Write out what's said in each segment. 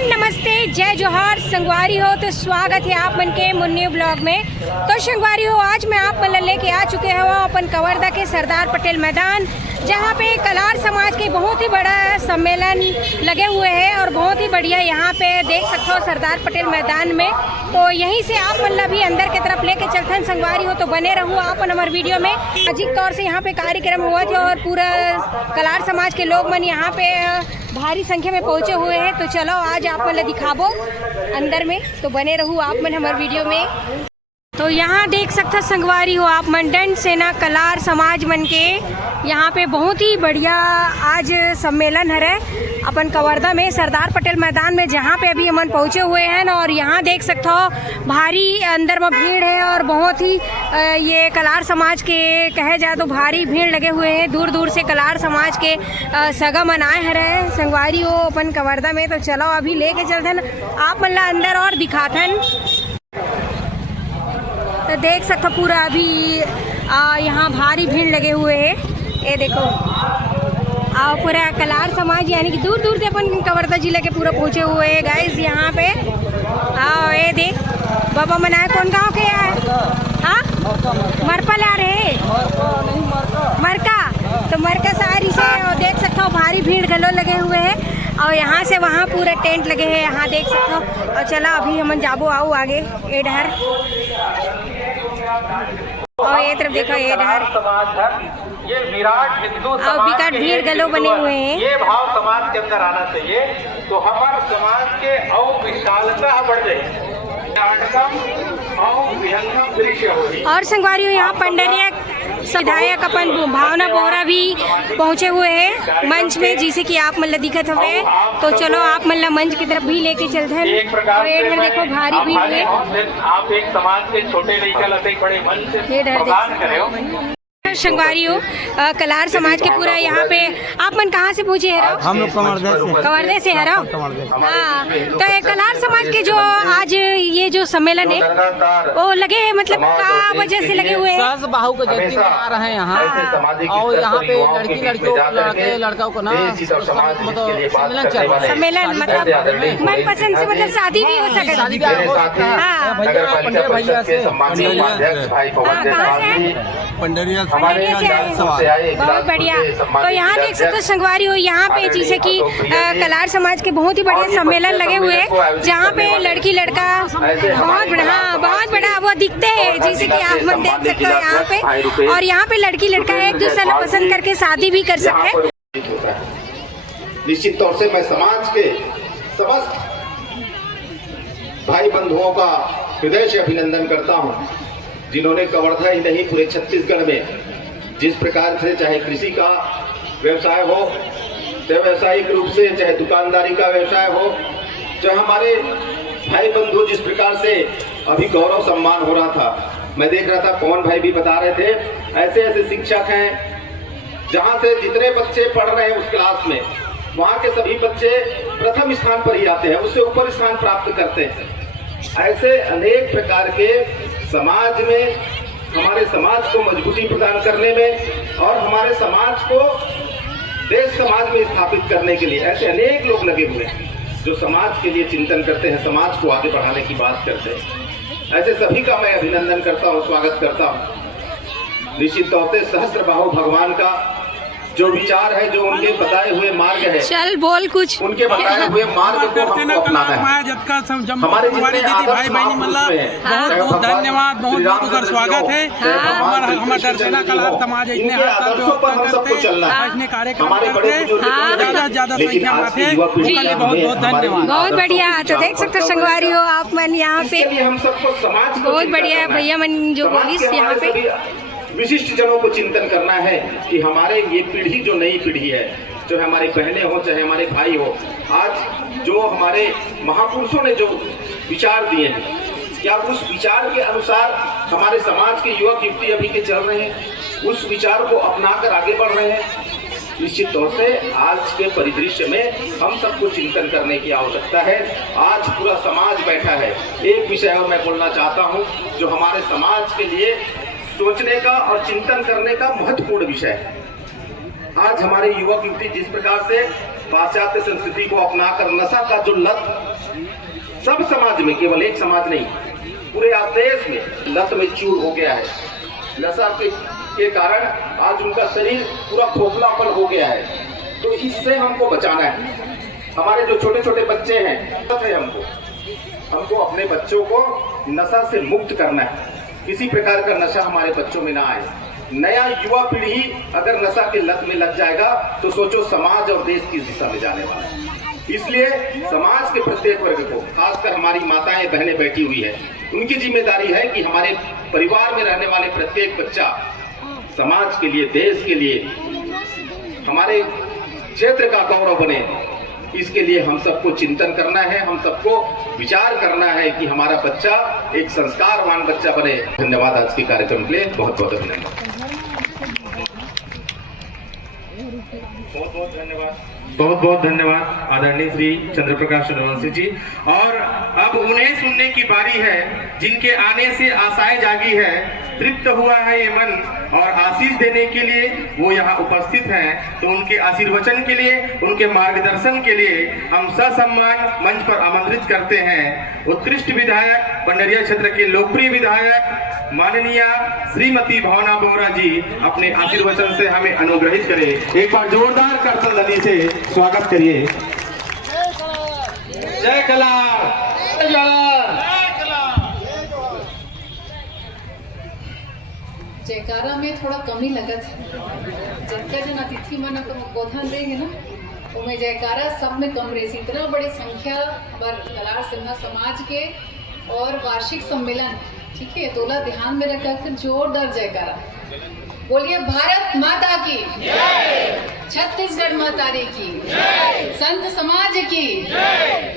नमस्ते, जय जोहार संगवारी हो। तो स्वागत है आप मन के मुन्नी ब्लॉग में। तो संगवारी हो, आज मैं आप मन लेके आ चुके हो अपन कवर्धा के सरदार पटेल मैदान, जहाँ पे कलार समाज के बहुत ही बड़ा सम्मेलन लगे हुए हैं और बहुत ही बढ़िया यहाँ पे देख सकते हो सरदार पटेल मैदान में। तो यहीं से आप मन भी अंदर की तरफ लेके चलते हैं संगवारी हो। तो बने रहूँ आप हमारे वीडियो में। अजीब तौर से यहाँ पे कार्यक्रम हुआ थे और पूरा कलार समाज के लोग मन यहाँ पे भारी संख्या में पहुँचे हुए हैं। तो चलो आज आप मन दिखाबो अंदर में, तो बने रहूँ आप मन हमारे वीडियो में। तो यहाँ देख सकते संगवारी हो आप मंडन सेना कलार समाज मन के यहाँ पे बहुत ही बढ़िया आज सम्मेलन है अपन कवर्धा में सरदार पटेल मैदान में, जहाँ पे अभी हम पहुँचे हुए हैं। और यहाँ देख सकते हो भारी अंदर में भीड़ है और बहुत ही ये कलार समाज के कहे जाए तो भारी भीड़ लगे हुए हैं। दूर दूर से कलार समाज के सगा मनाए हैं संगवारी हो अपन कवर्धा में। तो चलो अभी लेके चलते हैं आप मन अंदर और दिखाते हैं। तो देख सकते पूरा अभी यहाँ भारी भीड़ लगे हुए हैं। ये देखो पूरा कलार समाज यानी कि दूर दूर से अपन कवर्धा जिले के पूरा पहुँचे हुए हैं गाइस यहाँ पे। ये देख बाबा मनाए कौन गांव के यार, हाँ मरपल आ रहे मरका। तो मरका सारी से देख सकते हो भारी भीड़ गलो लगे हुए हैं और यहाँ से वहाँ पूरे टेंट लगे हैं, यहाँ देख सकते हो। और चला अभी हम जाबो आओ आगे ये डहर, और ये तरफ देखो ये डहर ये विराट हिंदू और विकट भीड़ गलो बने हुए हैं। ये भाव समाज के अंदर आना चाहिए तो हमारे समाज के और विशालता बढ़ जाएगी और संगवारियों यहाँ पंडरिया विधायक अपन भावना बोरा भी पहुँचे हुए हैं मंच में, जिसे कि आप मतलब दिखत हुए। तो चलो आप मतलब मंच की तरफ भी लेके चलते हैं। और ये डर देखो भारी भीड़ है। आप एक समाज के छोटे नहीं बड़े मंच से प्रदान करे हो संगवारी हो कलार समाज के पूरा यहाँ पे आप मन कहाँ से पूछे है? हम लोग कवर्धे से है। हाँ, तो ये कलार समाज के जो आज ये जो सम्मेलन है वो लगे हैं, मतलब क्या वजह से लगे हुए हैं? सहस बाहु को जयंती मना रहे हैं यहाँ, और यहाँ पे लड़की लड़कियों लड़के लड़कों को ना सम्मेलन चल रहा है। सम्मेलन मतलब मनपसंद से मतलब शादी भी हो सकती है। भैया से पंडरिया से बहुत बढ़िया। तो यहाँ देख सकते हो संगवारी हो, यहाँ पे जैसे कि कलार समाज के बहुत ही बढ़िया सम्मेलन लगे हुए हैं, जहाँ पे लड़की लड़का बहुत बड़ा वो दिखते हैं, जैसे कि आप मन देख सकते हो यहाँ पे। और यहाँ पे लड़की लड़का एक दूसरे को पसंद करके शादी भी कर सकते हैं। निश्चित तौर से मैं समाज के समस्त भाई बंधुओं का हृदय से अभिनंदन करता हूँ, जिन्होंने कवर्धा ही नहीं पूरे छत्तीसगढ़ में जिस प्रकार से चाहे कृषि का व्यवसाय हो, चाहे व्यावसायिक रूप से, चाहे दुकानदारी का व्यवसाय हो, चाहे हमारे भाई बंधु जिस प्रकार से अभी गौरव सम्मान हो रहा था, मैं देख रहा था पवन भाई भी बता रहे थे, ऐसे ऐसे शिक्षक हैं जहां से जितने बच्चे पढ़ रहे हैं उस क्लास में, वहां के सभी बच्चे प्रथम स्थान पर ही आते हैं, उससे ऊपर स्थान प्राप्त करते हैं। ऐसे अनेक प्रकार के समाज में हमारे समाज को मजबूती प्रदान करने में और हमारे समाज को देश समाज में स्थापित करने के लिए ऐसे अनेक लोग लगे हुए हैं जो समाज के लिए चिंतन करते हैं, समाज को आगे बढ़ाने की बात करते हैं। ऐसे सभी का मैं अभिनंदन करता हूँ, स्वागत करता हूँ। निश्चित तौर से सहस्त्रबाहु भगवान का जो विचार है, जो उनके बताए हुए मार्ग है, चल बोल कुछ, उनके बताए हुए मार्ग को हमको अपनाना है। हमारे दीदी भाई बहनी मतलब बहुत बहुत धन्यवाद, बहुत बहुत स्वागत है। हमारे दर्शना कलार समाज इतने कार्यक्रम ज्यादा संख्या में थे, उनके लिए बहुत बहुत धन्यवाद। बहुत बढ़िया। तो देख सकते संगवारी हो आप मन यहाँ पे बहुत बढ़िया भैया मन जो बोली यहाँ पे विशिष्ट जनों को चिंतन करना है कि हमारे ये पीढ़ी जो नई पीढ़ी है, जो हमारी बहनें हो चाहे हमारे भाई हो, आज जो हमारे महापुरुषों ने जो विचार दिए हैं, क्या उस विचार के अनुसार हमारे समाज के युवक युवती अभी के चल रहे हैं, उस विचार को अपनाकर आगे बढ़ रहे हैं? निश्चित तौर से आज के परिदृश्य में हम सबको चिंतन करने की आवश्यकता है। आज पूरा समाज बैठा है। एक विषय और मैं बोलना चाहता हूँ जो हमारे समाज के लिए सोचने का और चिंतन करने का महत्वपूर्ण विषय है। आज हमारे युवक युवती जिस प्रकार से पाश्चात्य संस्कृति को अपनाकर नशा का जो लत सब समाज में, केवल एक समाज नहीं, पूरे आज देश में लत में चूर हो गया है। नशा के कारण आज उनका शरीर पूरा खोखलापन हो गया है। तो इससे हमको बचाना है। हमारे जो छोटे छोटे बच्चे हैं, हमको अपने बच्चों को नशा से मुक्त करना है। किसी प्रकार का नशा हमारे बच्चों में ना आए। नया युवा पीढ़ी अगर नशा के लत में लग जाएगा तो सोचो समाज और देश किस दिशा में जाने वाला है। इसलिए समाज के प्रत्येक वर्ग को, खासकर हमारी माताएं बहनें बैठी हुई है, उनकी जिम्मेदारी है कि हमारे परिवार में रहने वाले प्रत्येक बच्चा समाज के लिए, देश के लिए, हमारे क्षेत्र का गौरव बने। इसके लिए हम सबको चिंतन करना है, हम सबको विचार करना है कि हमारा बच्चा एक संस्कारवान बच्चा बने। धन्यवाद आज के कार्यक्रम के लिए, बहुत बहुत धन्यवाद। बहुत बहुत धन्यवाद आदरणीय श्री चंद्र प्रकाश सूर्यवंशी जी। और अब उन्हें सुनने की बारी है जिनके आने से आशाएं जागी है, तृप्त हुआ है ये मन, और आशीष देने के लिए वो यहाँ उपस्थित हैं। तो उनके आशीर्वचन के लिए, उनके मार्गदर्शन के लिए हम ससम्मान मंच पर आमंत्रित करते हैं उत्कृष्ट विधायक, पंडरिया क्षेत्र के लोकप्रिय विधायक माननीय श्रीमती भावना बोहरा जी अपने आशीर्वचन से हमें अनुग्रहित करें। एक बार जोरदार करतल ध्वनि से स्वागत करिए। जय कलार, जयकारा में थोड़ा कमी लगत है। जिनका जन अतिथि मन गोधन देंगे ना, तो मैं जयकारा सब में कम रही। इतना बड़ी संख्या हमारे कलार सिन्हा समाज के और वार्षिक सम्मेलन, ठीक है, तोला ध्यान में रखकर जोरदार जयकारा बोलिए। भारत माता की जय, छत्तीसगढ़ माता की जय, संत समाज की जय।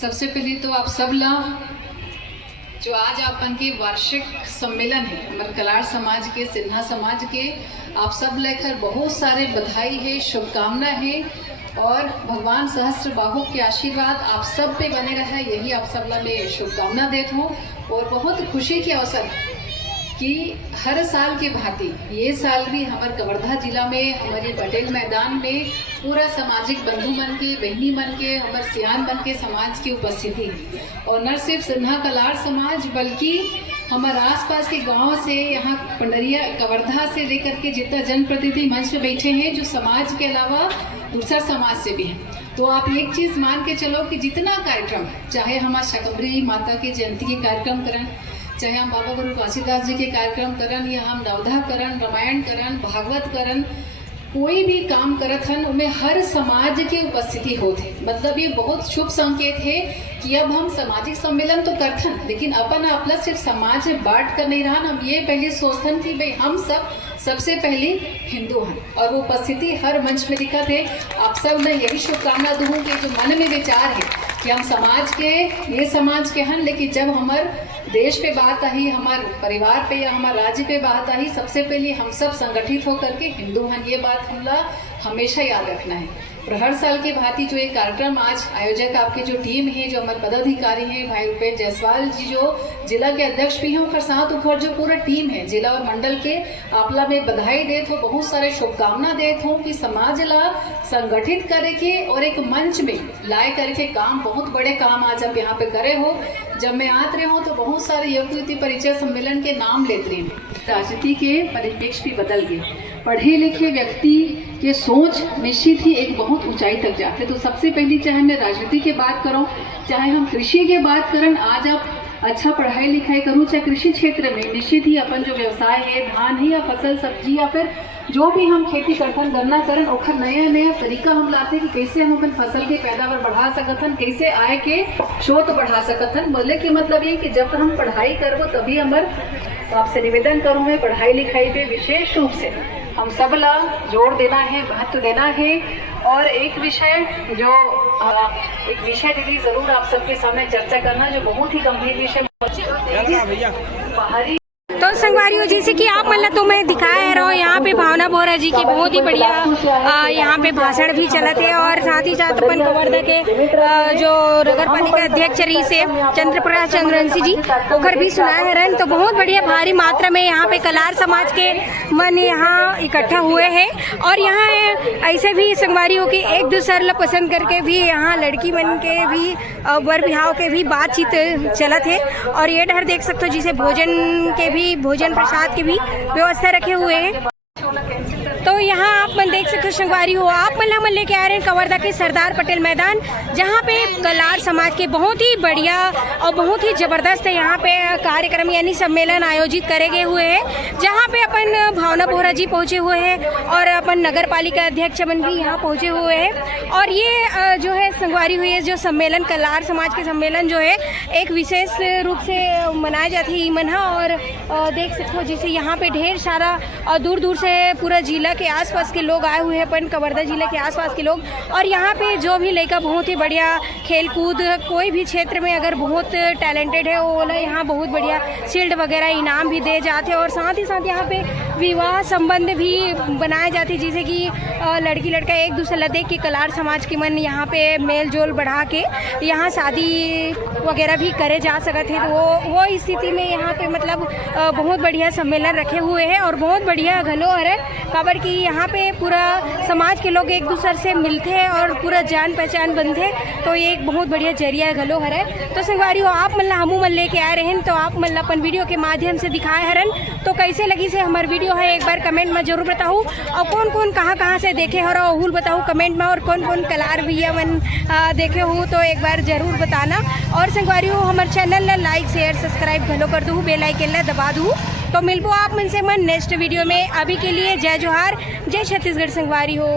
सबसे पहले तो आप सब ला जो आज अपन के वार्षिक सम्मेलन है हमारे कलार समाज के, सिन्हा समाज के, आप सब लेकर बहुत सारे बधाई है, शुभकामना है, और भगवान सहस्त्र बाहु के आशीर्वाद आप सब पे बने रहे, यही आप सब ला मैं शुभकामना देता हूँ। और बहुत खुशी के अवसर कि हर साल के भांति ये साल भी हमारे कवर्धा जिला में हमारे पटेल मैदान में पूरा सामाजिक बंधु मन के, बहनी मन के, हमारे सियान मन के समाज की उपस्थिति, और न सिर्फ सिन्हा कलार समाज बल्कि हमारे आसपास के गांव से, यहाँ पंडरिया कवर्धा से लेकर के जितना जनप्रतिनिधि मंच पे बैठे हैं जो समाज के अलावा दूसरा समाज से भी हैं। तो आप एक चीज़ मान के चलो कि जितना कार्यक्रम, चाहे हमारे शकंबरी माता के जयंती के कार्यक्रम करन, चाहे हम बाबा गुरु काशीदास जी के कार्यक्रम करन, या हम नवधा करन, रामायण करन, भागवत करन, कोई भी काम करत हन उनमें हर समाज की उपस्थिति होते। मतलब ये बहुत शुभ संकेत है कि अब हम सामाजिक सम्मेलन तो करथन, लेकिन अपन अपना सिर्फ समाज में बांट कर नहीं रहा। हम ये पहले सोचथन कि भाई हम सब सबसे पहले हिंदू हैं, और वो उपस्थिति हर मंच में दिखत है। आप सब ने यही शुभकामना दूँ कि जो मन में विचार है कि हम समाज के, ये समाज के हन, लेकिन जब हमारे देश पे बात आई, हमारे परिवार पे या हमारे राज्य पे बात आई, सबसे पहले हम सब संगठित होकर के हिंदू हैं, ये बात हमला हमेशा याद रखना है। और हर साल के भांति जो एक कार्यक्रम आज आयोजक आपकी जो टीम है, जो हमारे पदाधिकारी हैं, भाई रुपेश जायसवाल जी जो जिला के अध्यक्ष भी हैं, और साथ उखर जो पूरा टीम है जिला और मंडल के, आपला में बधाई देत हो, बहुत सारे शुभकामना देत हो कि समाज ला संगठित करे के और एक मंच में लाए करके काम, बहुत बड़े काम आज आप यहाँ पे करे हो। जब मैं आते रहे हूँ तो बहुत सारे युवती परिचय सम्मेलन के नाम लेते हैं। राजनीति के परिप्रेक्ष्य भी बदल गए, पढ़े लिखे व्यक्ति के सोच निश्चित ही एक बहुत ऊंचाई तक जाते। तो सबसे पहली, चाहे मैं राजनीति की बात करूं, चाहे हम कृषि की बात करें, आज आप अच्छा पढ़ाई लिखाई करूं, चाहे कृषि क्षेत्र में निश्चित ही अपन जो व्यवसाय है, धान है या फसल सब्जी या फिर जो भी हम खेती करथन, गन्ना करन, ओखर नया नया तरीका हम लाते कि कैसे हम अपन फसल के पैदावार बढ़ा सकथन, कैसे आय के स्रोत बढ़ा सकथन। बोले कि मतलब ये कि जब हम पढ़ाई करबो तभी हमार, आपसे निवेदन करूँ मैं, पढ़ाई लिखाई पे विशेष रूप से हम सब ला जोर देना है, महत्व देना है। और एक विषय दीदी जरूर आप सबके सामने चर्चा करना, जो बहुत ही गंभीर विषय, बाहरी। तो तो संगवारियों जैसे कि आप मतलब तो मैं दिखाया रहा हूँ यहाँ पे भावना बोहरा जी की बहुत ही बढ़िया यहाँ पे भाषण भी चलत है और साथ ही साथ अपन कवर्धा के जो नगर पालिका अध्यक्ष रही से चंद्र प्रकाश चंद्रवंशी जी ओकर भी सुनाए रन। तो बहुत बढ़िया भारी मात्रा में यहाँ पे कलार समाज के मन यहाँ इकट्ठा हुए हैं और यहाँ ऐसे भी संगवारियों की एक दूसरे ला पसंद करके भी यहाँ लड़की मन के भी वर बिहाव के भी बातचीत चलत है और ये डर देख सकते हो जिसे भोजन प्रसाद की भी व्यवस्था रखे हुए हैं। तो यहाँ आप मन देख सकते हो संगवारी हो आप मन लेके आ रहे हैं कवर्धा के सरदार पटेल मैदान जहाँ पे कलार समाज के बहुत ही बढ़िया और बहुत ही ज़बरदस्त यहाँ पे कार्यक्रम यानी सम्मेलन आयोजित करे गए हुए हैं जहाँ पे अपन भावना बोहरा जी पहुँचे हुए हैं और अपन नगर पालिका अध्यक्ष मन भी यहाँ पहुँचे हुए हैं और ये जो है संगवारी हुई है जो सम्मेलन कलार समाज के सम्मेलन जो है एक विशेष रूप से मनाया जाती है मना और देख सकते हो जैसे यहाँ पे ढेर सारा दूर दूर से पूरा जिला के आसपास के लोग आए हुए हैं अपन कवर्धा जिले के आसपास के लोग और यहाँ पे जो भी लड़का बहुत ही बढ़िया खेल कूद कोई भी क्षेत्र में अगर बहुत टैलेंटेड है वो वाला यहाँ बहुत बढ़िया शील्ड वगैरह इनाम भी दे जाते हैं और साथ ही साथ यहाँ पे विवाह संबंध भी बनाए जाते हैं जैसे कि लड़की लड़का एक दूसरे ला देख के कलार समाज के मन यहाँ पे मेल जोल बढ़ा के यहाँ शादी वगैरह भी करे जा सकते हैं। तो वो स्थिति में यहाँ पे मतलब बहुत बढ़िया सम्मेलन रखे हुए हैं और बहुत बढ़िया घलो है खबर कि यहाँ पे पूरा समाज के लोग एक दूसरे से मिलते हैं और पूरा जान पहचान बनते हैं। तो ये एक बहुत बढ़िया जरिया घलो है। तो संगवारी हो आप मतलब हमू मन लेके आए रहे तो आप मतलब अपन वीडियो के माध्यम से दिखाए हरन तो कैसे लगी से हमारे वीडियो है एक बार कमेंट में जरूर बताऊँ और कौन कौन कहाँ से देखे हो रहा हूँ बताऊँ कमेंट में और कौन कौन कलार भैया मन देखे हो तो एक बार जरूर बताना और संगवारी हो हमारे चैनल ला लाइक शेयर सब्सक्राइब घलो कर दूँ बेल आइकन ला दबा दूँ। तो मिलबो आप मन से मन नेक्स्ट वीडियो में। अभी के लिए जय जोहार जय छत्तीसगढ़ संगवारी हो।